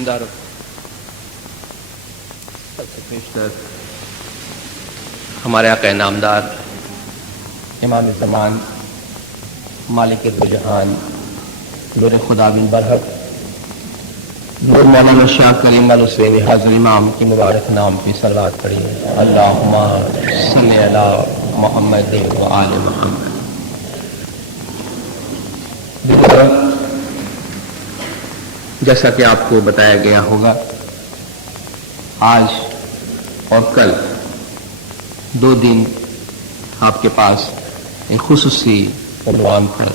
زندہ رہو. پیشتر ہمارے آقا نامدار امام زمان مالک دو جہان نور خدا بن برحق نور مولانا شاہ کریم الحسین حاضر امام کی مبارک نام پہ صلوات پڑھیے. اللہم صلی علی محمد و آل محمد. جیسا کہ آپ کو بتایا گیا ہوگا، آج اور کل 2 دن آپ کے پاس ایک خصوصی عنوان پر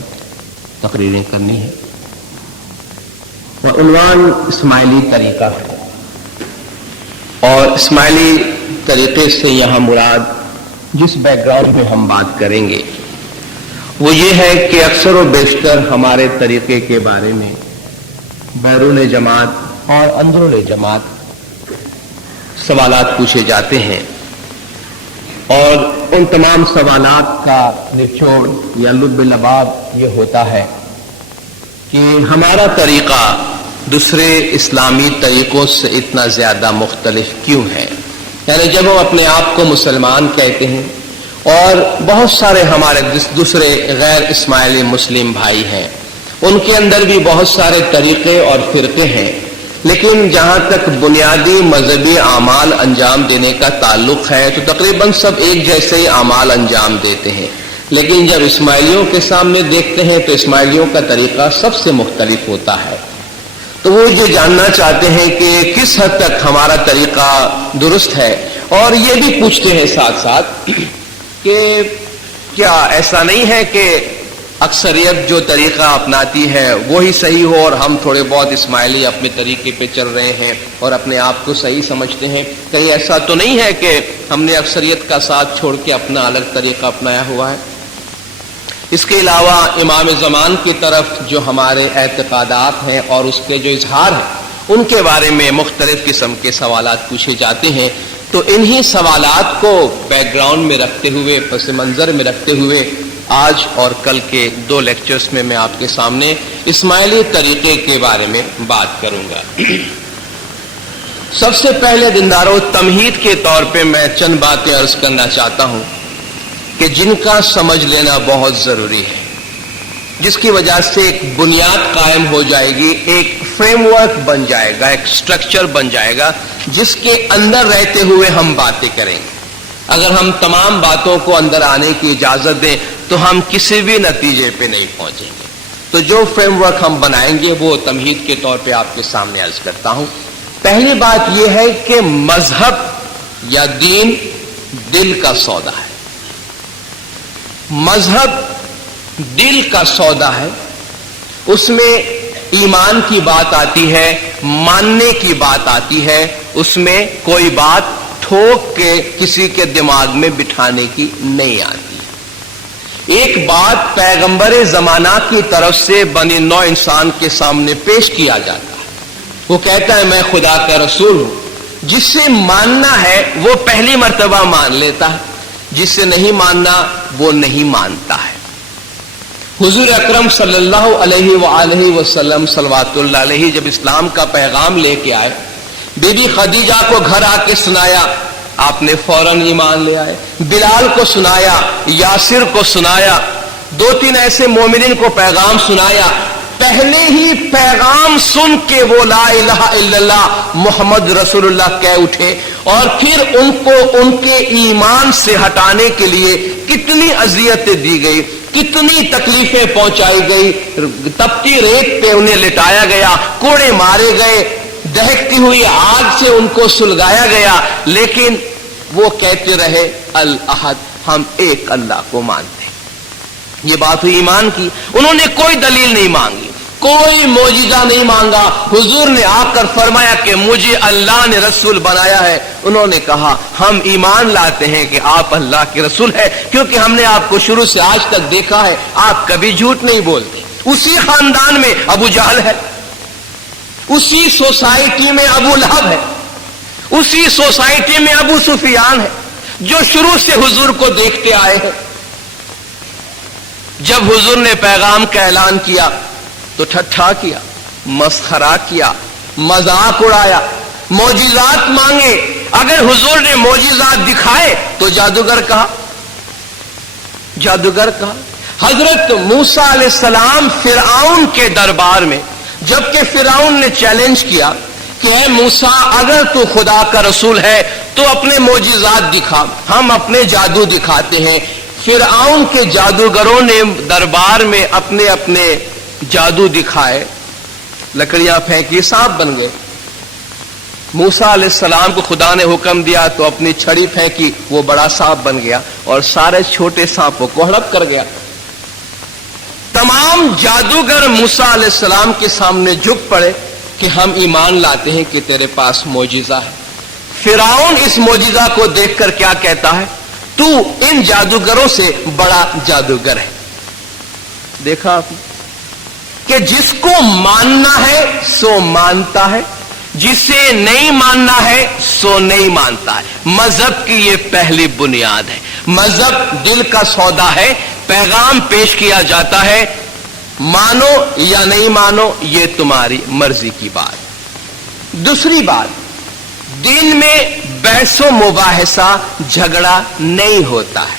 تقریریں کرنی ہے، اور عنوان اسماعیلی طریقہ ہے. اور اسماعیلی طریقے سے یہاں مراد جس بیک گراؤنڈ میں ہم بات کریں گے وہ یہ ہے کہ اکثر و بیشتر ہمارے طریقے کے بارے میں بیرون جماعت اور اندرون جماعت سوالات پوچھے جاتے ہیں، اور ان تمام سوالات کا نچوڑ یا لب لباب یہ ہوتا ہے کہ ہمارا طریقہ دوسرے اسلامی طریقوں سے اتنا زیادہ مختلف کیوں ہے. یعنی جب ہم اپنے آپ کو مسلمان کہتے ہیں اور بہت سارے ہمارے دوسرے غیر اسماعیلی مسلم بھائی ہیں، ان کے اندر بھی بہت سارے طریقے اور فرقے ہیں، لیکن جہاں تک بنیادی مذہبی اعمال انجام دینے کا تعلق ہے تو تقریباً سب ایک جیسے ہی اعمال انجام دیتے ہیں. لیکن جب اسماعیلیوں کے سامنے دیکھتے ہیں تو اسماعیلیوں کا طریقہ سب سے مختلف ہوتا ہے. تو وہ یہ جاننا چاہتے ہیں کہ کس حد تک ہمارا طریقہ درست ہے، اور یہ بھی پوچھتے ہیں ساتھ ساتھ کہ کیا ایسا نہیں ہے کہ اکثریت جو طریقہ اپناتی ہے وہی صحیح ہو اور ہم تھوڑے بہت اسماعیلی اپنے طریقے پہ چل رہے ہیں اور اپنے آپ کو صحیح سمجھتے ہیں. کہیں ایسا تو نہیں ہے کہ ہم نے اکثریت کا ساتھ چھوڑ کے اپنا الگ طریقہ اپنایا ہوا ہے. اس کے علاوہ امام زمان کی طرف جو ہمارے اعتقادات ہیں اور اس کے جو اظہار ہیں ان کے بارے میں مختلف قسم کے سوالات پوچھے جاتے ہیں. تو انہی سوالات کو بیک گراؤنڈ میں رکھتے ہوئے، پس منظر میں رکھتے ہوئے آج اور کل کے 2 لیکچرز میں میں آپ کے سامنے اسماعیلی طریقے کے بارے میں بات کروں گا. سب سے پہلے دینداروں، تمہید کے طور پہ میں چند باتیں عرض کرنا چاہتا ہوں کہ جن کا سمجھ لینا بہت ضروری ہے، جس کی وجہ سے ایک بنیاد قائم ہو جائے گی، ایک فریم ورک بن جائے گا، ایک سٹرکچر بن جائے گا جس کے اندر رہتے ہوئے ہم باتیں کریں گے. اگر ہم تمام باتوں کو اندر آنے کی اجازت دیں تو ہم کسی بھی نتیجے پہ نہیں پہنچیں گے. تو جو فریم ورک ہم بنائیں گے وہ تمہید کے طور پہ آپ کے سامنے عرض کرتا ہوں. پہلی بات یہ ہے کہ مذہب یا دین دل کا سودا ہے. مذہب دل کا سودا ہے، اس میں ایمان کی بات آتی ہے، ماننے کی بات آتی ہے، اس میں کوئی بات ٹھوک کے کسی کے دماغ میں بٹھانے کی نہیں آتی. ایک بات پیغمبر زمانہ کی طرف سے بنی نوع انسان کے سامنے پیش کیا جاتا ہے. وہ کہتا ہے میں خدا کا رسول ہوں. جس سے ماننا ہے وہ پہلی مرتبہ مان لیتا ہے، جس سے نہیں ماننا وہ نہیں مانتا ہے. حضور اکرم صلی اللہ علیہ وآلہ وسلم صلوات اللہ علیہ جب اسلام کا پیغام لے کے آئے، بی بی خدیجہ کو گھر آ کے سنایا، آپ نے فوراً ایمان لے آئے. بلال کو سنایا، یاسر کو سنایا، 2-3 ایسے مومنین کو پیغام سنایا. پہلے ہی پیغام سن کے وہ لا الہ الا اللہ محمد رسول اللہ کہہ اٹھے، اور پھر ان کو ان کے ایمان سے ہٹانے کے لیے کتنی اذیتیں دی گئی، کتنی تکلیفیں پہنچائی گئی. تپتی ریت پہ انہیں لٹایا گیا، کوڑے مارے گئے، دہکتی ہوئی آگ سے ان کو سلگایا گیا، لیکن وہ کہتے رہے الاحد، ہم ایک اللہ کو مانتے ہیں. یہ بات ہوئی ایمان کی. انہوں نے کوئی دلیل نہیں مانگی، کوئی معجزہ نہیں مانگا. حضور نے آ کر فرمایا کہ مجھے اللہ نے رسول بنایا ہے. انہوں نے کہا ہم ایمان لاتے ہیں کہ آپ اللہ کے رسول ہیں، کیونکہ ہم نے آپ کو شروع سے آج تک دیکھا ہے، آپ کبھی جھوٹ نہیں بولتے. اسی خاندان میں ابو جہل ہے، اسی سوسائٹی میں ابو لہب ہے، اسی سوسائٹی میں ابو سفیان ہے، جو شروع سے حضور کو دیکھتے آئے ہیں. جب حضور نے پیغام کا اعلان کیا تو ٹھٹھا کیا، مسخرہ کیا، मजाक उड़ाया, मौजिजात मांगे। अगर हुजूर ने मौजिजात दिखाए तो जादूगर कहा, जादूगर कहा। हजरत मूसा अलैहिस्सलाम फिरआउन के दरबार में, जबकि फिरआउन ने चैलेंज किया कि है मूसा, अगर तू खुदा का रसूल है तो अपने मौजिजात दिखा, हम अपने जादू दिखाते हैं। फिरआउन के जादूगरों ने दरबार में अपने अपने जादू दिखाए, लकड़ियां फेंकी, सांप बन गए। मूसा अलैहिस्सलाम को खुदा ने हुक्म दिया तो अपनी छड़ी फेंकी, वो बड़ा सांप बन गया और सारे छोटे सांपों को हड़प कर गया। तमाम जादूगर मूसा अलैहिस्सलाम के सामने झुक पड़े कि हम ईमान लाते हैं कि तेरे पास मौजिजा है। फिरआउन इस मौजिजा को देखकर क्या कहता है, तू इन जादूगरों से बड़ा जादूगर है। देखा आपने कि जिसको मानना है सो मानता है, जिसे नहीं मानना है सो नहीं मानता है। मजहब की ये पहली बुनियाद है। मजहब दिल का सौदा है, पैगाम पेश किया जाता है, मानो या नहीं मानो ये तुम्हारी मर्जी की बात। दूसरी बात, दीन में बहसो मुबाहिसा, झगड़ा नहीं होता है।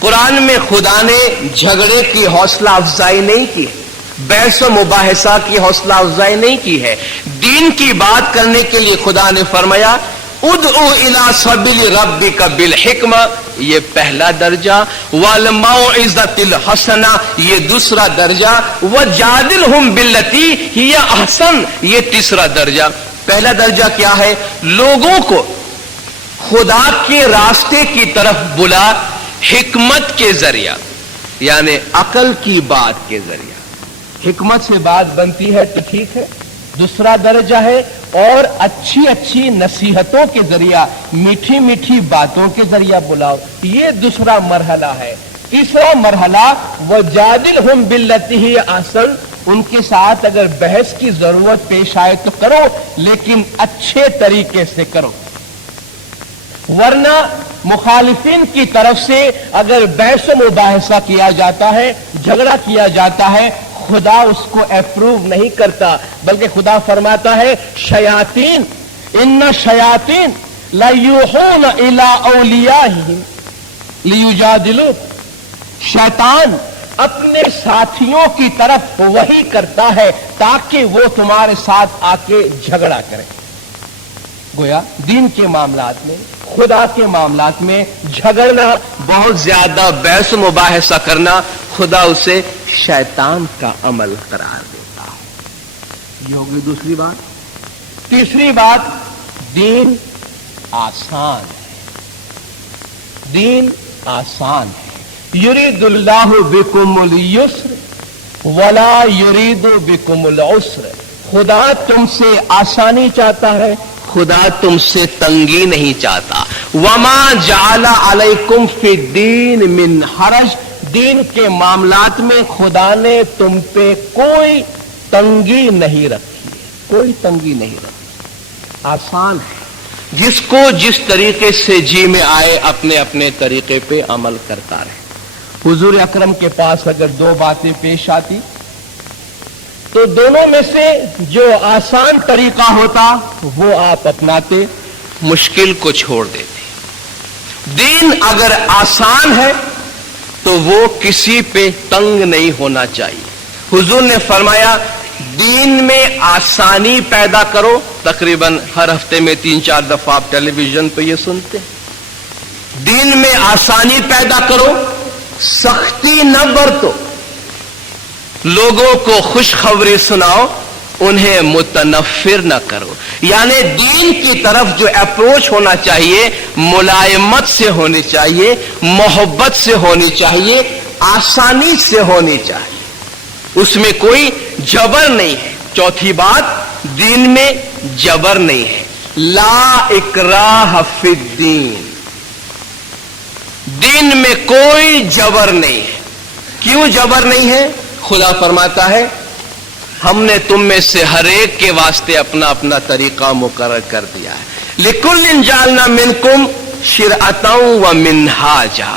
कुरान में खुदा ने झगड़े की हौसला अफजाई नहीं की, बहस व मुबाहिसा की हौसला अफजाई नहीं की है। दीन की बात करने के लिए खुदा ने फरमाया उदउ इला सबील रब्बिका बिल हिक्मा, ये पहला दर्जा, वल मौइज़तिल हसना, ये दूसरा दर्जा, वजादिलहुम बिल्लती हिया अहसन, ये तीसरा दर्जा। पहला दर्जा क्या है, लोगों को खुदा के रास्ते की तरफ बुला, हिकमत के जरिया, यानी अकल की बात के जरिया। हिकमत से बात बनती है तो ठीक है। दूसरा दर्जा है और अच्छी अच्छी नसीहतों के जरिया, मीठी मीठी बातों के जरिया बुलाओ, ये दूसरा मरहला है। तीसरा मरहला वजादिलहुम बिल्लती ही अहसन, उनके साथ अगर बहस की जरूरत पेश आए तो करो, लेकिन अच्छे तरीके से करो, वरना मुखालिफिन की तरफ से अगर बहस मुबाहिसा किया जाता है, झगड़ा किया जाता है, खुदा उसको अप्रूव नहीं करता, बल्कि खुदा फरमाता है शयातीन इन्ना शयातीन ला यूहून इला औलियाहिम लियुजादिलू, शैतान अपने साथियों की तरफ वही करता है ताकि वो तुम्हारे साथ आके झगड़ा करे। गोया दीन के मामलात में, खुदा के मामलात में झगड़ना, बहुत ज्यादा बहस मुबाहिसा करना, खुदा उसे शैतान का अमल करार देता है। ये होगी दूसरी बात। तीसरी बात, दीन आसान है, दीन आसान है। युरीदुल्लाहु बिकुमुल युस्र वला युरीदु बिकुमुल उस्र, खुदा तुमसे आसानी चाहता है, खुदा तुमसे तंगी नहीं चाहता। वमा जाला अलैकुम फिद्दीन मिन हरज, दीन के मामलात में खुदा ने तुम पे कोई तंगी नहीं रखी, कोई तंगी नहीं रखी, आसान है। जिसको जिस तरीके से जी में आए अपने अपने तरीके पे अमल करता रहे। हुजूर अकरम के पास अगर दो बातें पेश आती तो दोनों में से जो आसान तरीका होता वो आप अपनाते, मुश्किल को छोड़ देते। दीन अगर आसान है तो वो किसी पे तंग नहीं होना चाहिए। हुजूर ने फरमाया दीन में आसानी पैदा करो। तकरीबन हर हफ्ते में 3-4 दफा आप टेलीविजन पे ये सुनते हैं। दीन में आसानी पैदा करो, सख्ती न बरतो, लोगों को खुशखबरी सुनाओ, उन्हें मुतनफिर न करो। यानी दीन की तरफ जो अप्रोच होना चाहिए मुलायमत से होनी चाहिए, मोहब्बत से होनी चाहिए, आसानी से होनी चाहिए, उसमें कोई जबर नहीं है। चौथी बात, दीन में जबर नहीं है। ला इकराह फिद्दीन, दीन में कोई जबर नहीं है। क्यों जबर नहीं है? खुदा फरमाता है हमने तुम में से हर एक के वास्ते अपना अपना तरीका मुकर्रर कर दिया है। लिकुल्लिन जालना मिनकुम शिरअतन व मिनहाजा,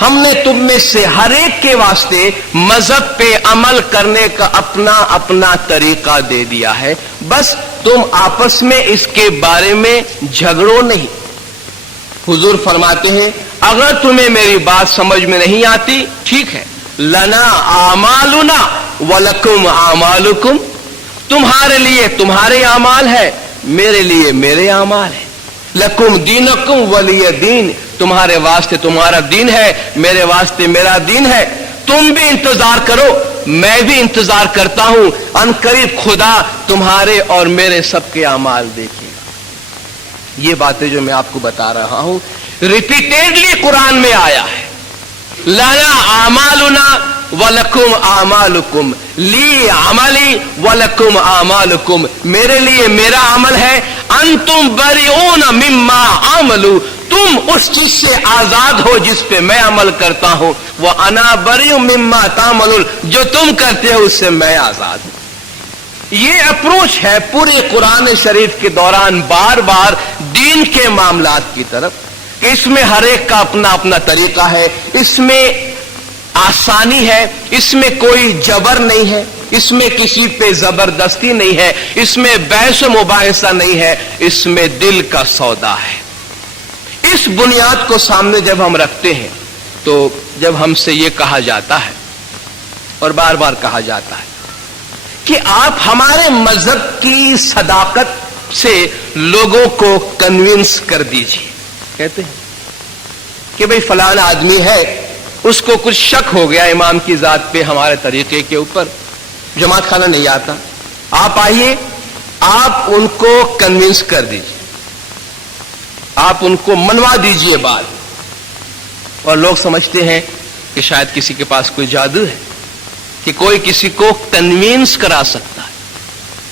हमने तुम में से हर एक के वास्ते मजहब पे अमल करने का अपना अपना तरीका दे दिया है। बस तुम आपस में इसके बारे में झगड़ो नहीं। हुजूर फरमाते हैं अगर तुम्हें मेरी बात समझ में नहीं आती, ठीक है, लना आमालुना वलकुम आमालुकुम, तुम्हारे लिए तुम्हारे अमाल है, मेरे लिए मेरे अमाल है। लकुम दीनकुम वलिय दीन, तुम्हारे वास्ते तुम्हारा दीन है, मेरे वास्ते मेरा दीन है। तुम भी इंतजार करो, मैं भी इंतजार करता हूं, अनकरीब खुदा तुम्हारे और मेरे सबके अमाल देखेगा। ये बातें जो मैं आपको बता रहा हूं रिपीटेडली कुरान में आया है। लना आमालुना वलकुम आमालुकुम, ली अमली वलकुम आमालुकुम, मेरे लिए मेरा अमल है। अंतुम बरीऊन मिम्मा अमलू, तुम उस चीज से आजाद हो जिस पे मैं अमल करता हूं। वो अना बरीउ मिम्मा तामलुन, जो तुम करते हो उससे मैं आजाद हूं। ये अप्रोच है पूरे कुरान शरीफ के दौरान बार बार दीन के मामलात की तरफ। इसमें हर एक का अपना अपना तरीका है, इसमें आसानी है, इसमें कोई जबर नहीं है, इसमें किसी पे जबरदस्ती नहीं है, इसमें बहस मुबाहिसा नहीं है, इसमें दिल का सौदा है। इस बुनियाद को सामने जब हम रखते हैं तो जब हमसे ये कहा जाता है और बार बार कहा जाता है कि आप हमारे मजहब की सदाकत से लोगों को कन्विंस कर दीजिए, कहते हैं कि भाई फलाना आदमी है, उसको कुछ शक हो गया इमाम की जात पे, हमारे तरीके के ऊपर, जमात खाना नहीं आता, आप आइए, आप उनको कन्विंस कर दीजिए, आप उनको मनवा दीजिए बात। और लोग समझते हैं कि शायद किसी के पास कोई जादू है कि कोई किसी को कन्विंस करा सकता है।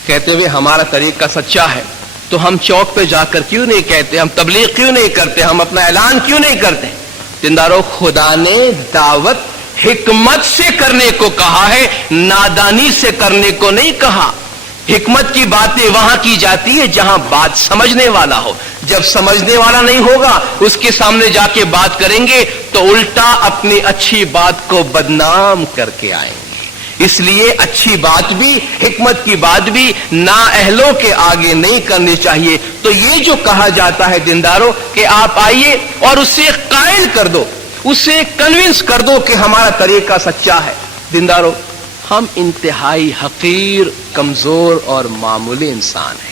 कहते हुए हमारा तरीका सच्चा है तो हम चौक पे जाकर क्यों नहीं कहते, हम तबलीग क्यों नहीं करते, हम अपना ऐलान क्यों नहीं करते। जिंदारों, खुदा ने दावत हिकमत से करने को कहा है, नादानी से करने को नहीं कहा। हिकमत की बातें वहां की जाती है जहां बात समझने वाला हो। जब समझने वाला नहीं होगा उसके सामने जाके बात करेंगे तो उल्टा अपनी अच्छी बात को बदनाम करके आएंगे। इसलिए अच्छी बात भी, हिकमत की बात भी नाअहलों के आगे नहीं करनी चाहिए। तो ये जो कहा जाता है दीनदारों कि आप आइए और उससे कायल कर दो, उससे कन्विंस कर दो कि हमारा तरीका सच्चा है। दीनदारों, हम इंतहाई हकीर, कमजोर और मामूली इंसान हैं।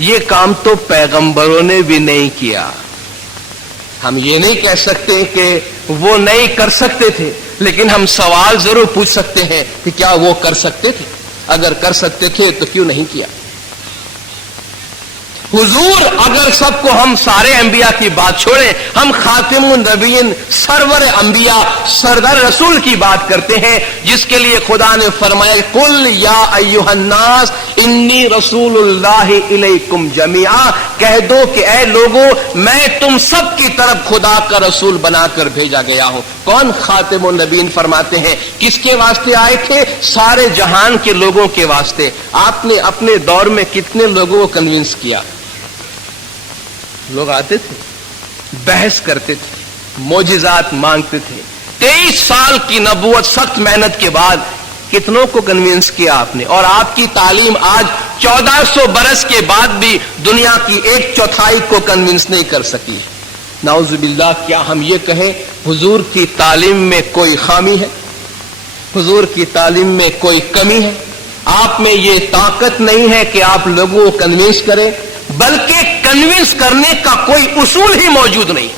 ये काम तो पैगंबरों ने भी नहीं किया। हम ये नहीं कह सकते कि वो नहीं कर सकते थे, लेकिन हम सवाल जरूर पूछ सकते हैं कि क्या वो कर सकते थे? अगर कर सकते थे तो क्यों नहीं किया? हुजूर, अगर सबको हम सारे अंबिया की बात छोड़ें, हम खातिमुन नबीयीन, सरवर अंबिया, सरदार रसूल की बात करते हैं, जिसके लिए खुदा ने फरमाया कुल या अय्युहन्नास इन्नी रसूलुल्लाहि इलैकुम जमीआ, कह दो कि ऐ लोगों, मैं तुम सब की तरफ खुदा का रसूल बनाकर भेजा गया हूं। कौन खातिमुन नबीयीन फरमाते हैं किसके वास्ते आए थे? सारे जहान के लोगों के वास्ते। आपने अपने दौर में कितने लोगों को कन्विंस किया? लोग आते थे, बहस करते थे, मोजिजात मांगते थे। 23 साल की नबूवत सख्त मेहनत के बाद कितनों को कन्विंस किया आपने? और आपकी तालीम आज 1400 बरस के बाद भी दुनिया की 1/4 को कन्विंस नहीं कर सकी। नाउजुबिल्लाह, क्या हम ये कहें हुजूर की तालीम में कोई खामी है? हुजूर की तालीम में कोई कमी है? आप में ये ताकत नहीं है कि आप लोगों को कन्विंस करें, बल्कि कन्विंस करने का कोई उसूल ही मौजूद नहीं।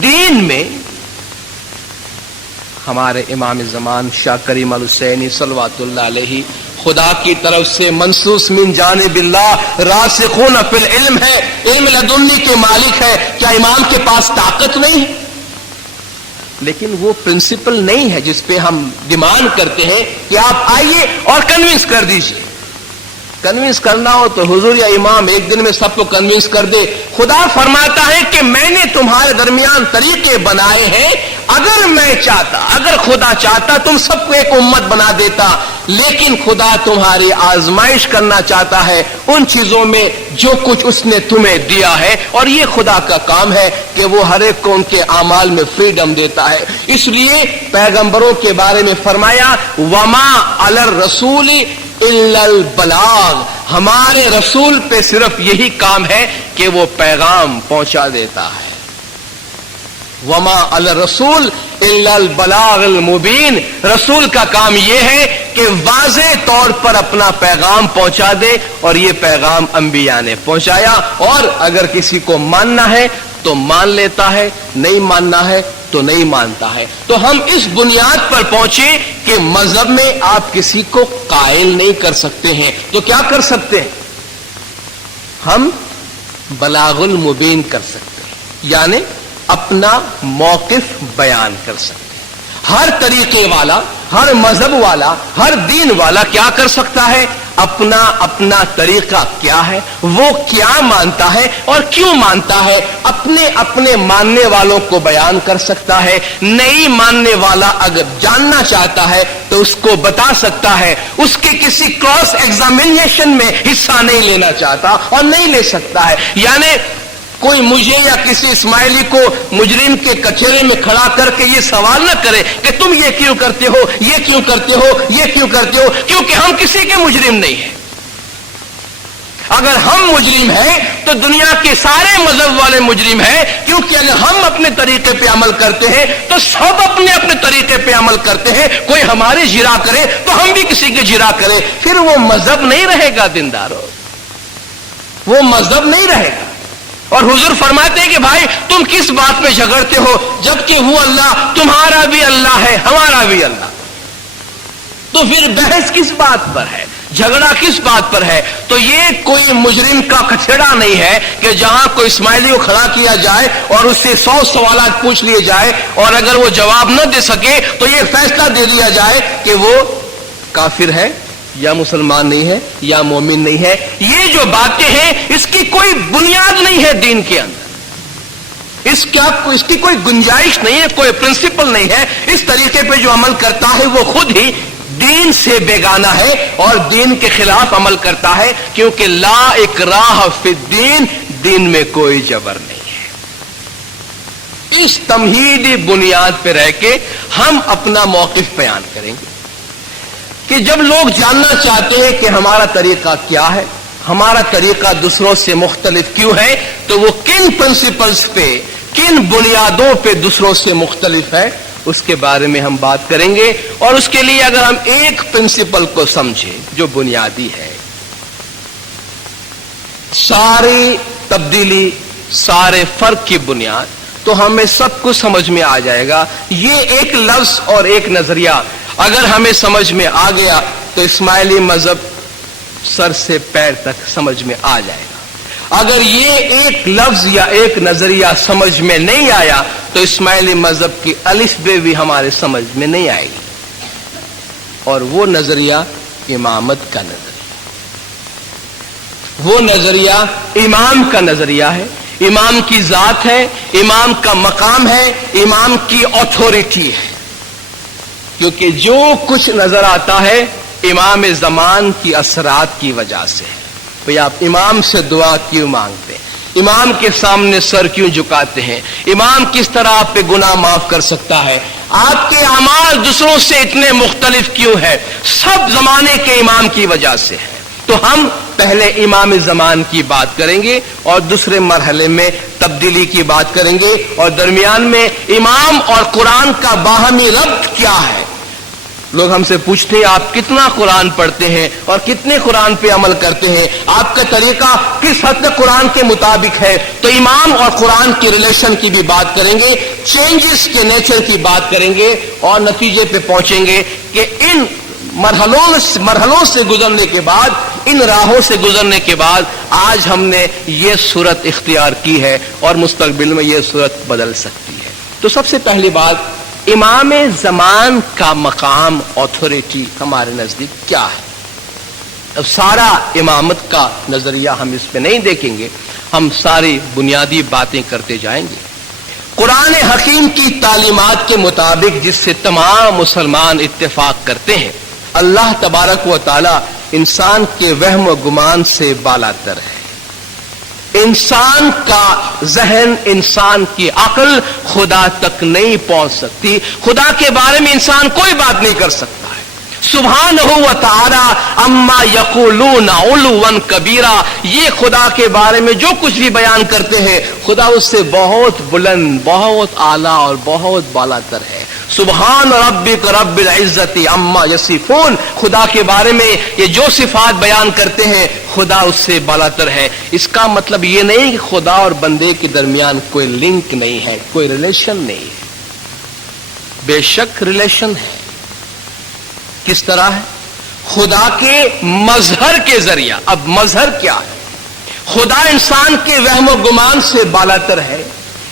दीन में हमारे इमाम ज़मान शाह करीम अल हुसैनी सल्लल्लाहु अलैहि खुदा की तरफ से मंसूस मिन जानिबिल्लाह रासिखून फिल इल्म है, इल्म लदुन्नी के मालिक है। क्या इमाम के पास ताकत नहीं है? लेकिन वो प्रिंसिपल नहीं है जिस पे हम डिमांड करते हैं कि आप आइए और कन्विंस कर दीजिए। कन्विंस करना हो तो हुजूर या इमाम एक दिन में सबको कन्विंस कर दे। खुदा फरमाता है कि मैंने तुम्हारे दरमियान तरीके बनाए हैं, अगर मैं चाहता, अगर खुदा चाहता तुम सबको एक उम्मत बना देता, लेकिन खुदा तुम्हारी आजमाइश करना चाहता है उन चीजों में जो कुछ उसने तुम्हें दिया है। और ये खुदा का काम है कि वो हर एक को उनके आमाल में फ्रीडम देता है। इसलिए पैगंबरों के बारे में फरमाया वमा अलर रसूली इल्लल बलाग, हमारे रसूल पे सिर्फ यही काम है कि वो पैगाम पहुंचा देता है। वमा अल रसूल इल्लल बलागुल मुबीन, रसूल का काम यह है कि वाज़े तौर पर अपना पैगाम पहुंचा दे, और ये पैगाम अंबिया ने पहुंचाया। और अगर किसी को मानना है तो मान लेता है, नहीं मानना है तो नहीं मानता है। तो हम इस बुनियाद पर पहुंचे कि मजहब में आप किसी को कायल नहीं कर सकते हैं, तो क्या कर सकते हैं? हम बलागुल मुबीन कर सकते हैं, यानी अपना मौकिफ बयान कर सकते हैं। हर तरीके वाला, हर मजहब वाला, हर दीन वाला क्या कर सकता है? अपना अपना तरीका क्या है, वो क्या मानता है और क्यों मानता है, अपने अपने मानने वालों को बयान कर सकता है। नहीं मानने वाला अगर जानना चाहता है तो उसको बता सकता है। उसके किसी क्रॉस एग्जामिनेशन में हिस्सा नहीं लेना चाहता और नहीं ले सकता है। यानी कोई मुझे या किसी इस्माइली को मुजरिम के कचहरे में खड़ा करके ये सवाल न करे कि तुम ये क्यों करते हो, ये क्यों करते हो, ये क्यों करते हो, क्योंकि हम किसी के मुजरिम नहीं हैं। अगर हम मुजरिम हैं तो दुनिया के सारे मजहब वाले मुजरिम हैं, क्योंकि अगर हम अपने तरीके पे अमल करते हैं तो सब अपने अपने तरीके पे अमल करते हैं। कोई हमारे जिरा करे तो हम भी किसी के जिरा करें, फिर वो मजहब नहीं रहेगा दीनदारों, वो मजहब नहीं रहेगा। और हुजूर फरमाते हैं कि भाई तुम किस बात पे झगड़ते हो, जबकि वो अल्लाह तुम्हारा भी अल्लाह है, हमारा भी अल्लाह। तो फिर बहस किस बात पर है, झगड़ा किस बात पर है? तो ये कोई मुजरिम का कचहरा नहीं है कि जहां कोई इस्माइली को खड़ा किया जाए और उससे 100 सवाल पूछ लिए जाए, और अगर वो जवाब न दे सके तो ये फैसला दे दिया जाए कि वो काफिर है या मुसलमान नहीं है या मोमिन नहीं है। ये जो बातें हैं इसकी कोई बुनियाद नहीं है दीन के अंदर, इसकी कोई गुंजाइश नहीं है, कोई प्रिंसिपल नहीं है। इस तरीके पे जो अमल करता है वो खुद ही दीन से बेगाना है और दीन के खिलाफ अमल करता है, क्योंकि ला इकराह फिद्दीन, दीन में कोई जबर नहीं है। इस तमहीदी बुनियाद पे रह के हम अपना मौकिफ बयान करेंगे कि जब लोग जानना चाहते हैं कि हमारा तरीका क्या है, हमारा तरीका दूसरों से मुख्तलिफ क्यों है, तो वो किन प्रिंसिपल्स पे, किन बुनियादों पे दूसरों से मुख्तलिफ है, उसके बारे में हम बात करेंगे। और उसके लिए अगर हम एक प्रिंसिपल को समझें जो बुनियादी है, सारी तब्दीली, सारे फर्क की बुनियाद, तो हमें सब कुछ समझ में आ जाएगा। ये एक लफ्ज और एक नजरिया अगर हमें समझ में आ गया तो इस्माइली मजहब सर से पैर तक समझ में आ जाएगा। अगर ये एक लफ्ज या एक नजरिया समझ में नहीं आया तो इस्माइली मजहब की अलिफ बे भी हमारे समझ में नहीं आएगी। और वो नजरिया इमामत का नजरिया, वो नजरिया इमाम का नजरिया है। इमाम की जात है, इमाम का मकाम है, इमाम की ऑथोरिटी है। क्योंकि जो कुछ नजर आता है इमाम ज़मान की असरात की वजह से है। भाई आप इमाम से दुआ क्यों मांगते हैं, इमाम के सामने सर क्यों झुकाते हैं, इमाम किस तरह आप पे गुनाह माफ कर सकता है, आपके अमाल दूसरों से इतने मुख्तलिफ क्यों है, सब जमाने के इमाम की वजह से है। तो हम पहले इमाम ज़मान की बात करेंगे और दूसरे मरहले में तब्दीली की बात करेंगे, और दरमियान में इमाम और कुरान का बाहमी रब्त क्या है। लोग हमसे पूछते हैं आप कितना कुरान पढ़ते हैं और कितने कुरान पे अमल करते हैं, आपका तरीका किस हद तक कुरान के मुताबिक है। तो इमाम और कुरान की रिलेशन की भी बात करेंगे, चेंजेस के नेचर की बात करेंगे, और नतीजे पे पहुंचेंगे कि इन मरहलों से गुजरने के बाद, इन राहों से गुजरने के बाद आज हमने ये सूरत इख्तियार की है और मुस्तकबिल में ये सूरत बदल सकती है। तो सबसे पहली बात, इमाम ज़मान का मकाम, ऑथोरिटी हमारे नजदीक क्या है। अब सारा इमामत का नजरिया हम इस पे नहीं देखेंगे, हम सारी बुनियादी बातें करते जाएंगे। कुरान हकीम की तालीमात के मुताबिक जिससे तमाम मुसलमान इत्तेफाक करते हैं, अल्लाह तबारक व तआला इंसान के वहम व गुमान से बालातर है। इंसान का जहन, इंसान की अक्ल खुदा तक नहीं पहुंच सकती, खुदा के बारे में इंसान कोई बात नहीं कर सकता है। सुब्हानहू व तआला अम्मा यक़ूलून उलुवन कबीरा। ये खुदा के बारे में जो कुछ भी बयान करते हैं खुदा उससे बहुत बुलंद, बहुत आला और बहुत बालातर है। सुबहान रब्बिक रब्बिल इज्जति अम्मा यसिफून। खुदा के बारे में ये जो सिफात बयान करते हैं खुदा उससे बालातर है। इसका मतलब ये नहीं कि खुदा और बंदे के दरमियान कोई लिंक नहीं है, कोई रिलेशन नहीं है। बेशक रिलेशन है। किस तरह है? खुदा के मजहर के जरिया। अब मजहर क्या है? खुदा इंसान के वहम गुमान से बालातर है।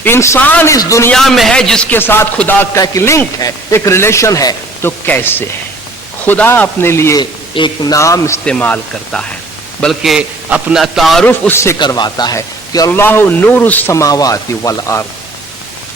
इंसान इस दुनिया में है जिसके साथ खुदा का एक लिंक है, एक रिलेशन है। तो कैसे है? खुदा अपने लिए एक नाम इस्तेमाल करता है, बल्कि अपना तारुफ उससे करवाता है कि अल्लाह नूरुस समावाति वल अर्द।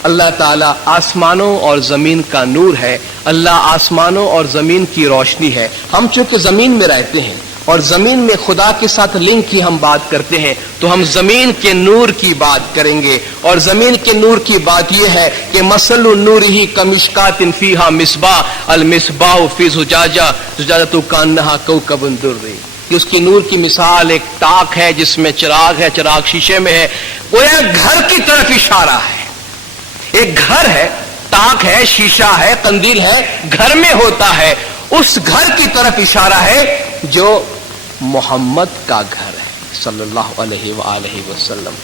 अल्लाह ताला आसमानों और जमीन का नूर है। अल्लाह आसमानों और जमीन की रोशनी है। हम चूंकि जमीन में रहते हैं और जमीन में खुदा के साथ लिंक की हम बात करते हैं, तो हम जमीन के नूर की बात करेंगे। और जमीन के नूर की बात यह है कि मसलु नूरिही कमिश्कातिन फीहा मिसबाह अल मिसबाह फी जुजाजा जुजाजतु कान्नहा कौकबुन दुर्री। कि उसकी नूर की मिसाल एक ताक है जिसमें चिराग है, चिराग शीशे में है। वो एक घर की तरफ इशारा है। एक घर है, ताक है, शीशा है, कंदील है, घर में होता है। उस घर की तरफ इशारा है जो मोहम्मद का घर है सल्लल्लाहु अलैहि वसल्लम।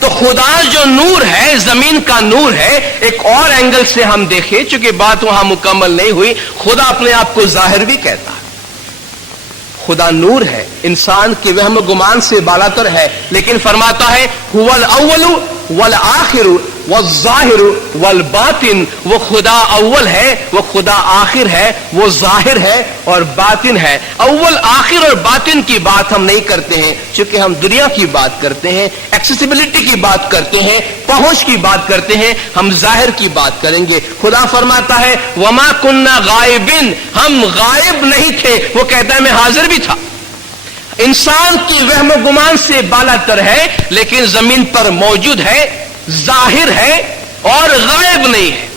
तो खुदा जो नूर है, जमीन का नूर है। एक और एंगल से हम देखें, चूंकि बात वहां मुकम्मल नहीं हुई, खुदा अपने आप को जाहिर भी कहता है। खुदा नूर है, इंसान के वहम गुमान से बालातर है, लेकिन फरमाता है हुवल अव्वलु वल आखिरु वल ज़ाहिरु वल बातिन। वो खुदा अव्वल है, वो खुदा आखिर है, वो जाहिर है और बातिन है। अव्वल, आखिर और बातिन की बात हम नहीं करते हैं, चूंकि हम दुनिया की बात करते हैं, एक्सेसिबिलिटी की बात करते हैं, पहुंच की बात करते हैं। हम जाहिर की बात करेंगे। खुदा फरमाता है वमा कुन्ना गायबिन, हम गायब नहीं थे। वो कहता है मैं हाजिर भी था। इंसान की वहम गुमान से बालातर है, लेकिन जमीन पर मौजूद है, जाहिर है और गायब नहीं है।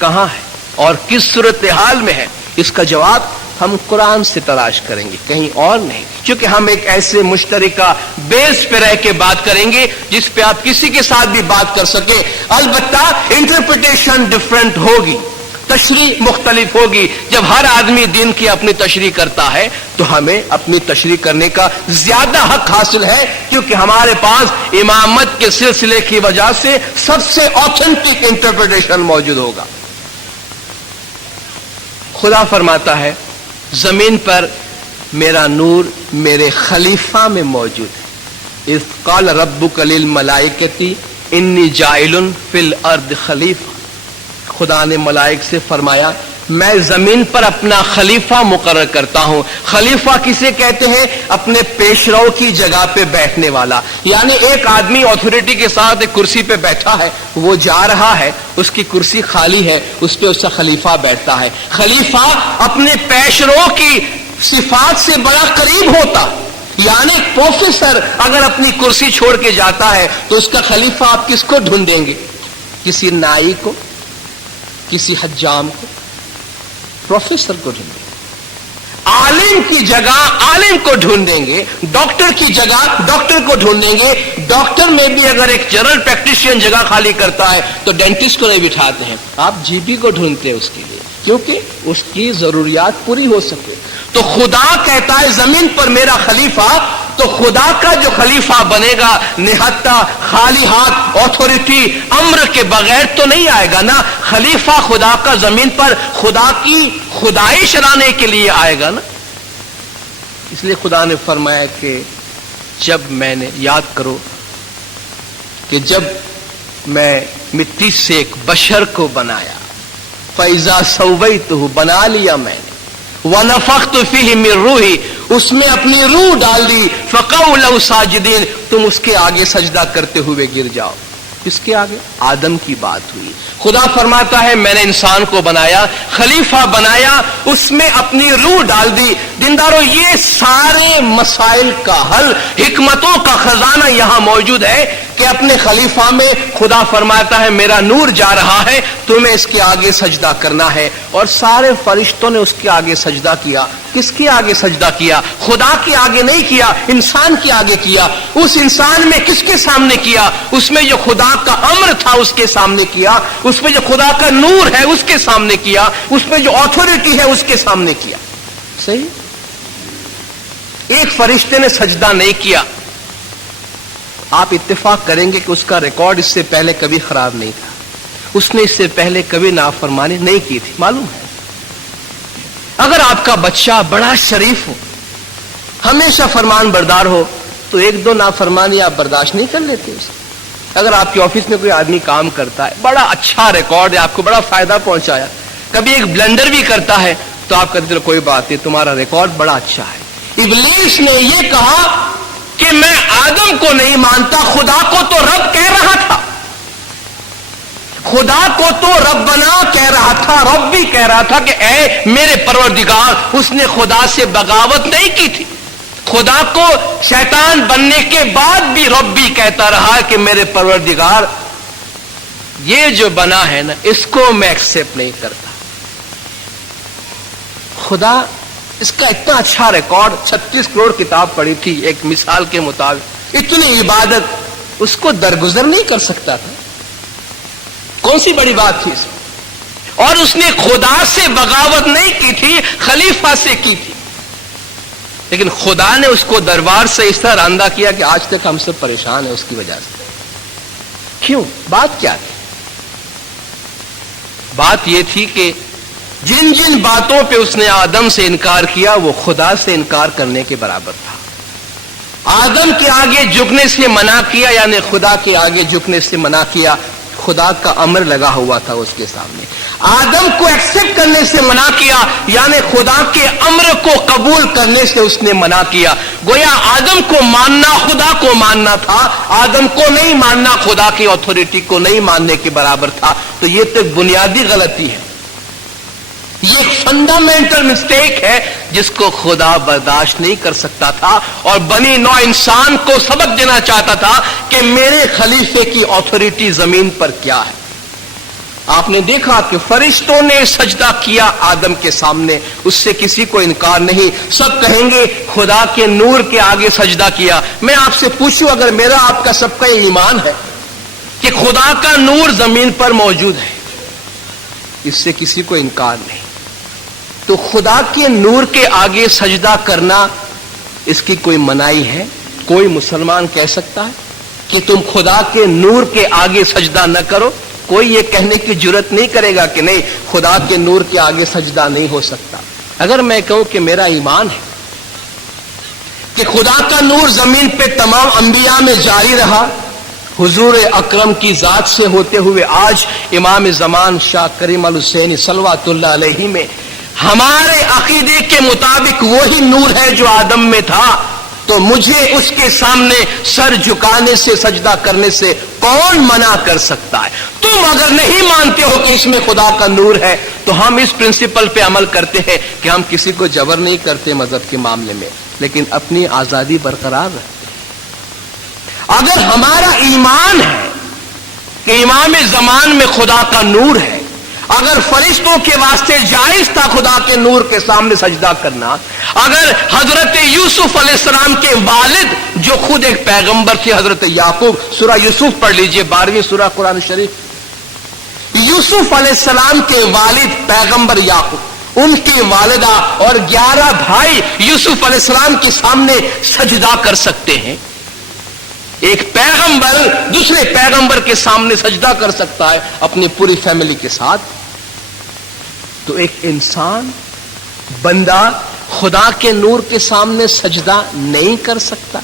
कहां है और किस सूरत हाल में है? इसका जवाब हम कुरान से तलाश करेंगे, कहीं और नहीं। क्योंकि हम एक ऐसे मुश्तरका बेस पे रह के बात करेंगे जिस पे आप किसी के साथ भी बात कर सके। अलबत्ता इंटरप्रिटेशन डिफरेंट होगी, तशरीह मुख्तलिफ होगी। जब हर आदमी दिन की अपनी तशरीह करता है तो हमें अपनी तशरीह करने का ज्यादा हक हासिल है, क्योंकि हमारे पास इमामत के सिलसिले की वजह से सबसे ऑथेंटिक इंटरप्रिटेशन मौजूद होगा। खुदा फरमाता है जमीन पर मेरा नूर मेरे खलीफा में मौजूद है। इज़ क़ाल रब्बुका लिल मलाइकति इन्नी जाइलुन फिल अर्द खलीफा। खुदा ने मलाइक से फरमाया मैं जमीन पर अपना खलीफा मुकर्रर करता हूं। खलीफा किसे कहते हैं? अपने पेशरो की जगह पे बैठने वाला। यानी एक आदमी अथॉरिटी के साथ एक कुर्सी पे बैठा है, वो जा रहा है, उसकी कुर्सी खाली है, उस पे उसका खलीफा बैठता है। खलीफा अपने पेशरो की सिफात से बड़ा करीब होता। यानी प्रोफेसर अगर अपनी कुर्सी छोड़ के जाता है तो उसका खलीफा आप किसको ढूंढेंगे? किसी नाई को, किसी हज्जाम को, प्रोफेसर को ढूंढेंगे। आलिम की जगह आलिम को ढूंढेंगे, डॉक्टर की जगह डॉक्टर को ढूंढेंगे। डॉक्टर में भी अगर एक जनरल प्रैक्टिशियन जगह खाली करता है तो डेंटिस्ट को नहीं बिठाते हैं, आप जीपी को ढूंढते हैं उसके लिए, क्योंकि उसकी जरूरियात पूरी हो सके। तो खुदा कहता है जमीन पर मेरा खलीफा, तो खुदा का जो खलीफा बनेगा निहत्ता खाली हाथ ऑथोरिटी अम्र के बगैर तो नहीं आएगा ना। खलीफा खुदा का जमीन पर खुदा की खुदाई चलाने के लिए आएगा ना। इसलिए खुदा ने फरमाया कि जब मैंने, याद करो कि जब मैं मिट्टी से एक बशर को बनाया, फैजा सवैतहु, बना लिया मैंने, वनफख्तु फीही मिन रूही, उसमें अपनी रूह डाल दी, फक़ऊ लहु साजिदीन, तुम उसके आगे सजदा करते हुए गिर जाओ। किसके आगे? आदम की बात हुई। खुदा फरमाता है मैंने इंसान को बनाया, खलीफा बनाया, उसमें अपनी रूह डाल दी। दीनदारों, ये सारे मसाइल का हल, हिकमतों का खजाना यहां मौजूद है। کہ اپنے خلیفہ میں خدا فرماتا ہے میرا نور جا رہا ہے، تمہیں اس کے آگے سجدہ کرنا ہے، اور سارے فرشتوں نے اس کے آگے سجدہ کیا۔ کس کے آگے سجدہ کیا؟ خدا کے آگے نہیں کیا، انسان کے آگے کیا۔ اس انسان میں کس کے سامنے کیا؟ اس میں جو خدا کا امر تھا اس کے سامنے کیا، اس میں جو خدا کا نور ہے اس کے سامنے کیا، اس میں جو اتھارٹی ہے اس کے سامنے کیا۔ صحیح؟ ایک فرشتے نے سجدہ نہیں کیا، آپ اتفاق کریں گے کہ اس کا ریکارڈ اس سے پہلے کبھی خراب نہیں تھا، اس نے اس سے پہلے کبھی نافرمانی نہیں کی تھی، معلوم ہے؟ اگر آپ کا بچہ بڑا شریف ہو، ہمیشہ فرمان بردار ہو، تو ایک دو نافرمانی آپ برداشت نہیں کر لیتے اسے۔ اگر آپ کے آفس میں کوئی آدمی کام کرتا ہے، بڑا اچھا ریکارڈ ہے، آپ کو بڑا فائدہ پہنچایا، کبھی ایک بلنڈر بھی کرتا ہے، تو آپ کہتے ہیں کوئی بات نہیں، تمہارا ریکارڈ بڑا اچھا ہے۔ ابلیس نے یہ کہا کہ میں آدم کو نہیں مانتا، خدا کو تو رب کہہ رہا تھا، خدا کو تو ربنا کہہ رہا تھا، رب بھی کہہ رہا تھا کہ اے میرے پروردگار۔ اس نے خدا سے بغاوت نہیں کی تھی، خدا کو شیطان بننے کے بعد بھی رب بھی کہتا رہا کہ میرے پروردگار یہ جو بنا ہے نا اس کو میں ایکسپٹ نہیں کرتا۔ خدا اس کا اتنا اچھا ریکارڈ، 36 کروڑ کتاب پڑھی تھی ایک مثال کے مطابق، اتنی عبادت، اس کو درگزر نہیں کر سکتا تھا؟ کون سی بڑی بات تھی اس میں؟ اور اس نے خدا سے بغاوت نہیں کی تھی، خلیفہ سے کی تھی، لیکن خدا نے اس کو دربار سے اس طرح راندہ کیا کہ آج تک ہم سب پریشان ہیں اس کی وجہ سے۔ کیوں؟ بات کیا تھی؟ بات یہ تھی کہ جن جن باتوں پہ اس نے آدم سے انکار کیا وہ خدا سے انکار کرنے کے برابر تھا۔ آدم کے آگے جھکنے سے منع کیا، یعنی خدا کے آگے جھکنے سے منع کیا، خدا کا امر لگا ہوا تھا اس کے سامنے۔ آدم کو ایکسپٹ کرنے سے منع کیا، یعنی خدا کے امر کو قبول کرنے سے اس نے منع کیا۔ گویا آدم کو ماننا خدا کو ماننا تھا، آدم کو نہیں ماننا خدا کی اتھارٹی کو نہیں ماننے کے برابر تھا۔ تو یہ تو بنیادی غلطی ہے، یہ ایک فنڈامنٹل مسٹیک ہے جس کو خدا برداشت نہیں کر سکتا تھا، اور بنی نوع انسان کو سبق دینا چاہتا تھا کہ میرے خلیفے کی اتھارٹی زمین پر کیا ہے۔ آپ نے دیکھا کہ فرشتوں نے سجدہ کیا آدم کے سامنے، اس سے کسی کو انکار نہیں، سب کہیں گے خدا کے نور کے آگے سجدہ کیا۔ میں آپ سے پوچھوں، اگر میرا آپ کا سب کا یہ ایمان ہے کہ خدا کا نور زمین پر موجود ہے، اس سے کسی کو انکار نہیں، تو خدا کے نور کے آگے سجدہ کرنا اس کی کوئی منائی ہے؟ کوئی مسلمان کہہ سکتا ہے کہ تم خدا کے نور کے آگے سجدہ نہ کرو؟ کوئی یہ کہنے کی جرات نہیں کرے گا کہ نہیں خدا کے نور کے آگے سجدہ نہیں ہو سکتا۔ اگر میں کہوں کہ میرا ایمان ہے کہ خدا کا نور زمین پہ تمام انبیاء میں جاری رہا، حضور اکرم کی ذات سے ہوتے ہوئے آج امام زمان شاہ کریم الحسینی صلوات اللہ علیہ میں ہمارے عقیدے کے مطابق وہی نور ہے جو آدم میں تھا، تو مجھے اس کے سامنے سر جھکانے سے سجدہ کرنے سے کون منع کر سکتا ہے؟ تم اگر نہیں مانتے ہو کہ اس میں خدا کا نور ہے تو ہم اس پرنسپل پہ عمل کرتے ہیں کہ ہم کسی کو جبر نہیں کرتے مذہب کے معاملے میں، لیکن اپنی آزادی برقرار رکھتے۔ اگر ہمارا ایمان ہے کہ امام زمان میں خدا کا نور ہے، اگر فرشتوں کے واسطے جائز تھا خدا کے نور کے سامنے سجدہ کرنا، اگر حضرت یوسف علیہ السلام کے والد جو خود ایک پیغمبر تھے حضرت یعقوب، سورہ یوسف پڑھ لیجئے، 12ویں سورہ قرآن شریف، یوسف علیہ السلام کے والد پیغمبر یعقوب، ان کی والدہ اور 11 بھائی یوسف علیہ السلام کے سامنے سجدہ کر سکتے ہیں؟ ایک پیغمبر دوسرے پیغمبر کے سامنے سجدہ کر سکتا ہے اپنی پوری فیملی کے ساتھ، تو ایک انسان بندہ خدا کے نور کے سامنے سجدہ نہیں کر سکتا؟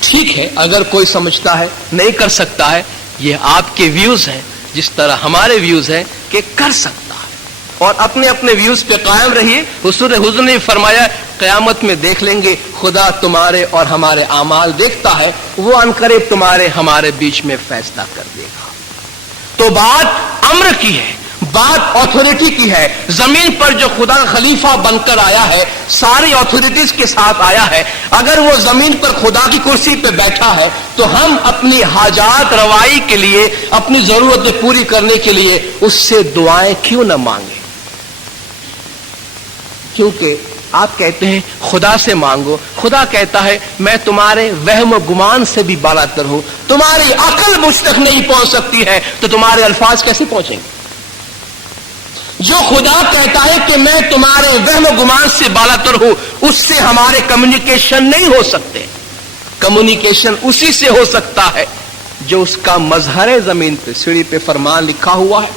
ٹھیک ہے، اگر کوئی سمجھتا ہے نہیں کر سکتا ہے، یہ آپ کے ویوز ہیں، جس طرح ہمارے ویوز ہیں کہ کر سکتا ہے، اور اپنے اپنے ویوز پہ قائم رہیے۔ حضور نے فرمایا قیامت میں دیکھ لیں گے، خدا تمہارے اور ہمارے اعمال دیکھتا ہے، وہ عنقریب تمہارے ہمارے بیچ میں فیصلہ کر دے گا۔ تو بات امر کی ہے، बात ऑथोरिटी की है। जमीन पर जो खुदा का खलीफा बनकर आया है, सारी ऑथोरिटीज के साथ आया है, अगर वो जमीन पर खुदा की कुर्सी पे बैठा है तो हम अपनी हाजात रवाई के लिए, अपनी जरूरतें पूरी करने के लिए उससे दुआएं क्यों न मांगे? क्योंकि आप कहते हैं खुदा से मांगो, खुदा कहता है मैं तुम्हारे वहम गुमान से भी बालातर हूं, तुम्हारी अकल मुझ तक नहीं पहुंच सकती है तो तुम्हारे अल्फाज कैसे पहुंचेंगे? जो खुदा कहता है कि मैं तुम्हारे वहम गुमान से बालातर हूं, उससे हमारे कम्युनिकेशन नहीं हो सकते। कम्युनिकेशन उसी से हो सकता है जो उसका मजहर जमीन पे, सीढ़ी पे फरमान लिखा हुआ है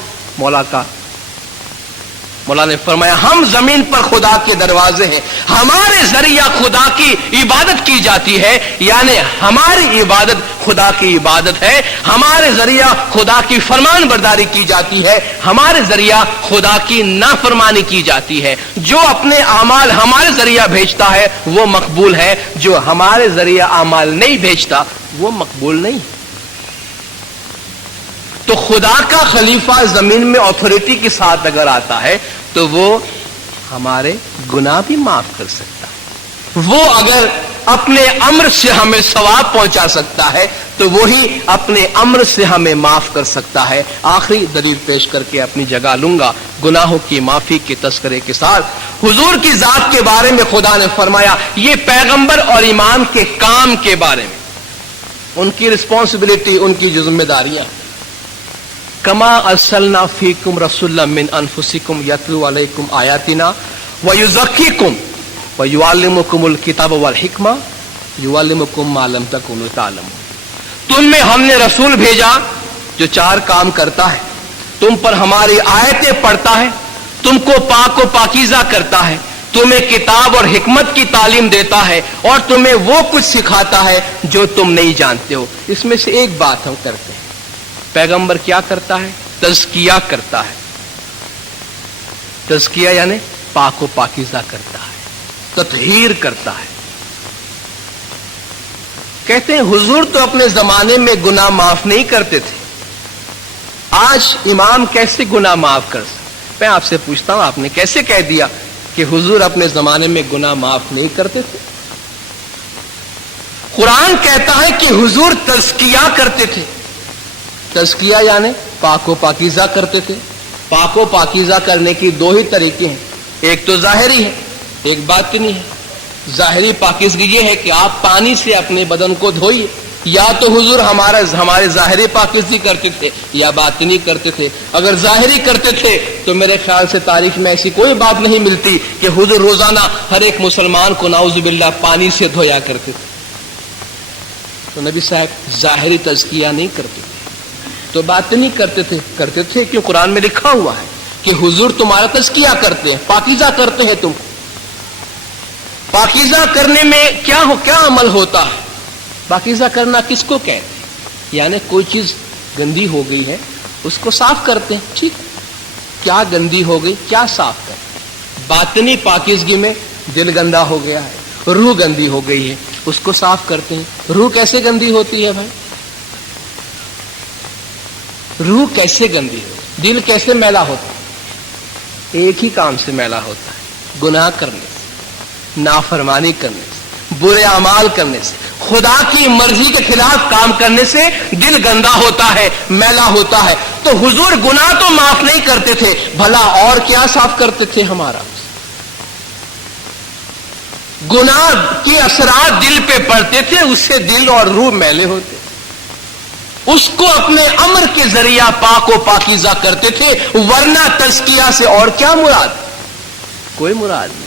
मौला ने फरमाया हम जमीन पर खुदा के दरवाजे हैं, हमारे जरिया खुदा की इबादत की जाती है, यानी हमारी इबादत खुदा की इबादत है, हमारे जरिया खुदा की फरमान बरदारी की जाती है, हमारे जरिया खुदा की नाफरमानी की जाती है। जो अपने आमाल हमारे जरिया भेजता है वो मकबूल है, जो हमारे जरिया आमाल नहीं भेजता वो मकबूल नहीं। तो खुदा का खलीफा जमीन में ऑथोरिटी के साथ अगर आता है तो वो हमारे गुनाह भी माफ कर सकता है। वो अगर अपने अम्र से हमें सवाब पहुंचा सकता है तो वही अपने अम्र से हमें माफ कर सकता है। आखिरी दलील पेश करके अपनी जगह लूंगा गुनाहों की माफी के तस्करे के साथ। हुजूर की जात के बारे में खुदा ने फरमाया, ये पैगंबर और इमाम के काम के बारे में, उनकी रिस्पॉन्सिबिलिटी, उनकी जिम्मेदारियां। कमा अर्सलना फीकुम रसूलन मिन अनफुसिकुम यतलू अलैकुम आयातिना व युज़क्कीकुम व युअल्लिमुकुमुल किताब वल हिकमा युअल्लिमुकुम मा लम तकुनु तालमून। तुम में हमने रसूल भेजा जो 4 काम करता है, तुम पर हमारी आयतें पढ़ता है, तुमको पाक व पाकीज़ा करता है, तुम्हें किताब और हिकमत की तालीम देता है और तुम्हें वो कुछ सिखाता है जो तुम नहीं जानते हो। इसमें से एक बात हम करते हैं, पैगंबर क्या करता है? तज़किया करता है। तज़किया यानी पाक व पाकीज़ा करता है, तत्हीर करता है। कहते हैं हुजूर तो अपने जमाने में गुनाह माफ नहीं करते थे, आज इमाम कैसे गुनाह माफ कर सकते? मैं आपसे पूछता हूं, आपने कैसे कह दिया कि हुजूर अपने जमाने में गुनाह माफ नहीं करते थे? कुरान कहता है कि हुजूर तज़किया करते थे। तज़किया यानी पाक व पाकीज़ा करते थे। पाक व पाकीज़ा करने की 2 ही तरीके हैं, एक तो जाहिरी है, एक बातिनी है। जाहिरी पाकीज़गी ये है कि आप पानी से अपने बदन को धोइए, या तो हुजूर हमारे जाहिरी पाकीज़गी करते थे या बातिनी करते थे। अगर जाहिरी करते थे तो मेरे ख्याल से तारीख में ऐसी कोई बात नहीं मिलती कि हुजूर रोजाना हर एक मुसलमान को नाउज़ुबिल्लाह पानी से धोया करते थे। तो नबी साहब जाहिरी तज़किया नहीं करते थे, तो बातिनी करते थे क्यों? कुरान में लिखा हुआ है कि हुजूर तुम्हारा तज़किया करते हैं, पाकीज़ा करते हैं। तुम पाकीज़ा करने में क्या अमल होता है? पाकीज़ा करना किसको कहते हैं? यानी कोई चीज गंदी हो गई है उसको साफ करते हैं, ठीक? क्या गंदी हो गई, क्या साफ करते? बातिनी पाकीज़गी में दिल गंदा हो गया है, रूह गंदी हो गई है, उसको साफ करते हैं। रूह कैसे गंदी होती है भाई? रूह कैसे गंदी हो, दिल कैसे मैला होता है? एक ही काम से मैला होता है, गुनाह करने से, नाफरमानी करने से, बुरे अमाल करने से, खुदा की मर्जी के खिलाफ काम करने से दिल गंदा होता है, मैला होता है। तो हुजूर गुनाह तो माफ नहीं करते थे, भला और क्या साफ करते थे? हमारा गुनाह के असरात दिल पे पड़ते थे, उससे दिल और रूह मैले होते, उसको अपने अमर के जरिया पाक व पाकीज़ा करते थे। वरना तज़किया से और क्या मुराद? कोई मुराद नहीं।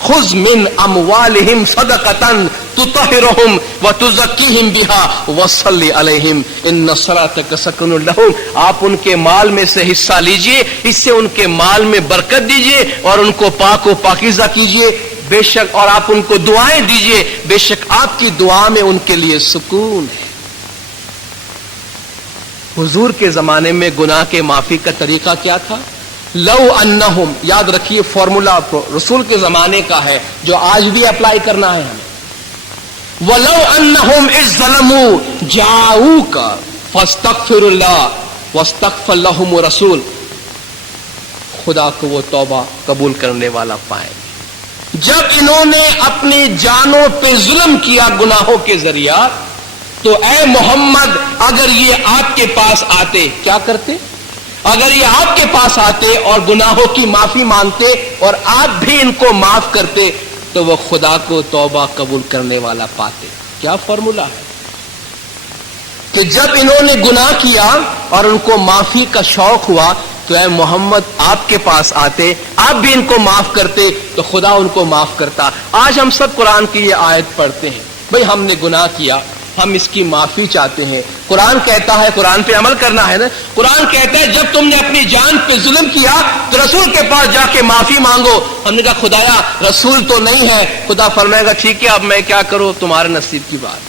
खुज़ मिन अमवालिहिम सदक़तन तुतहिरुहुम व तुज़क्कीहिम बिहा वसल्लि अलैहिम इन्न सलातक सकनुल लहुम। आप उनके माल में से हिस्सा लीजिए, इससे उनके माल में बरकत दीजिए और उनको पाक व पाकीज़ा कीजिए, बेशक, और आप उनको दुआएं दीजिए, बेशक आपकी दुआ में उनके लिए सुकून है। हुजूर के जमाने में गुनाह के माफी का तरीका क्या था? लव अन्नहुम, याद रखिए फॉर्मूला रसूल के जमाने का है जो आज भी अप्लाई करना है हमें। वलव अन्नहुम इज़्ज़लमू जाऊका फस्तगफिरुल्लाह वस्तगफर लहुम रसूल। خدا کو وہ توبہ قبول کرنے والا پائیں گے۔ جب انہوں نے اپنی جانوں پہ ظلم کیا گناہوں کے ذریعہ، تو اے محمد اگر یہ آپ کے پاس آتے، کیا کرتے؟ اگر یہ آپ کے پاس آتے اور گناہوں کی معافی مانگتے اور آپ بھی ان کو معاف کرتے تو وہ خدا کو توبہ قبول کرنے والا پاتے۔ کیا فارمولا ہے کہ جب انہوں نے گناہ کیا اور ان کو معافی کا شوق ہوا تو اے محمد آپ کے پاس آتے، آپ بھی ان کو معاف کرتے تو خدا ان کو معاف کرتا۔ آج ہم سب قرآن کی یہ آیت پڑھتے ہیں، بھئی ہم نے گناہ کیا، ہم اس کی معافی چاہتے ہیں۔ قرآن کہتا ہے، قرآن پہ عمل کرنا ہے نا، قرآن کہتا ہے جب تم نے اپنی جان پہ ظلم کیا تو رسول کے پاس جا کے معافی مانگو۔ ہم نے کہا خدایا رسول تو نہیں ہے، خدا فرمائے گا ٹھیک ہے اب میں کیا کروں، تمہارے نصیب کی بات۔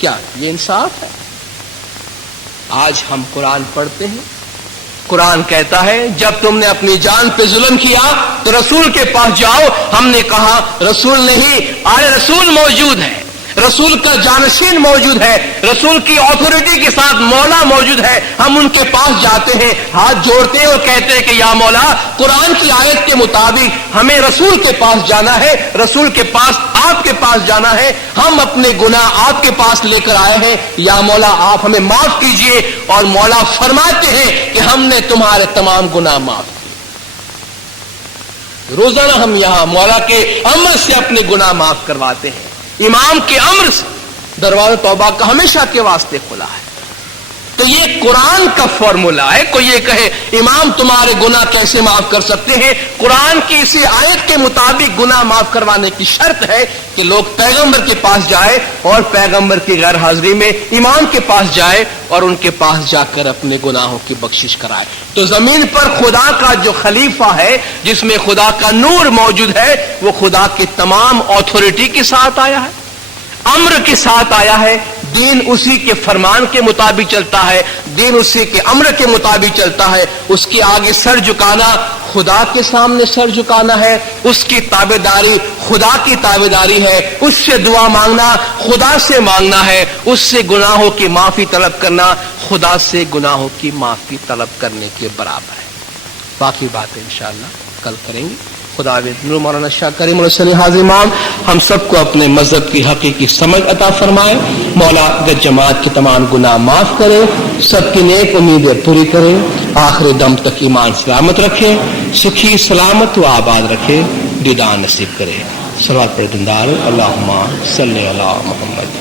کیا یہ انصاف ہے؟ آج ہم قرآن پڑھتے ہیں، قرآن کہتا ہے جب تم نے اپنی جان پہ ظلم کیا تو رسول کے پاس جاؤ۔ ہم نے کہا رسول نہیں، آج رسول موجود ہے، رسول کا جانشین موجود ہے، رسول کی اتھارٹی کے ساتھ مولا موجود ہے۔ ہم ان کے پاس جاتے ہیں، ہاتھ جوڑتے ہیں اور کہتے ہیں کہ یا مولا قرآن کی آیت کے مطابق ہمیں رسول کے پاس جانا ہے، رسول کے پاس آپ کے پاس جانا ہے، ہم اپنے گناہ آپ کے پاس لے کر آئے ہیں، یا مولا آپ ہمیں معاف کیجئے۔ اور مولا فرماتے ہیں کہ ہم نے تمہارے تمام گناہ معاف کیے۔ روزانہ ہم یہاں مولا کے امر سے اپنے گناہ معاف کرواتے ہیں، امام کے امر سے دروازہ توبہ کا ہمیشہ کے واسطے کھلا ہے۔ تو یہ قرآن کا فارمولا ہے۔ کوئی یہ کہے امام تمہارے گناہ کیسے معاف کر سکتے ہیں؟ قرآن کی اسی آیت کے مطابق گناہ معاف کروانے کی شرط ہے کہ لوگ پیغمبر کے پاس جائے اور پیغمبر کی غیر حاضری میں امام کے پاس جائے اور ان کے پاس جا کر اپنے گناہوں کی بخشش کرائے۔ تو زمین پر خدا کا جو خلیفہ ہے جس میں خدا کا نور موجود ہے وہ خدا کی تمام اتھارٹی کے ساتھ آیا ہے، امر کے ساتھ آیا ہے، دین اسی کے فرمان کے مطابق چلتا ہے، دین اسی کے امر کے مطابق چلتا ہے۔ اس کے آگے سر جھکانا خدا کے سامنے سر جھکانا ہے، اس کی تابعداری خدا کی تابعداری ہے، اس سے دعا مانگنا خدا سے مانگنا ہے، اس سے گناہوں کی معافی طلب کرنا خدا سے گناہوں کی معافی طلب کرنے کے برابر ہے۔ باقی باتیں انشاءاللہ کل کریں گے۔ خدا مولانا شاہ کریم علیہ حاضر امام ہم سب کو اپنے مذہب کی حقیقی سمجھ عطا فرمائے۔ مولا جماعت کے تمام گناہ معاف کرے، سب کی نیک امیدیں پوری کرے، آخر دم تک ایمان سلامت رکھے، سکھی سلامت و آباد رکھے، دیدان نصیب کرے۔ صلوات پر دندار اللہم صلی علی محمد۔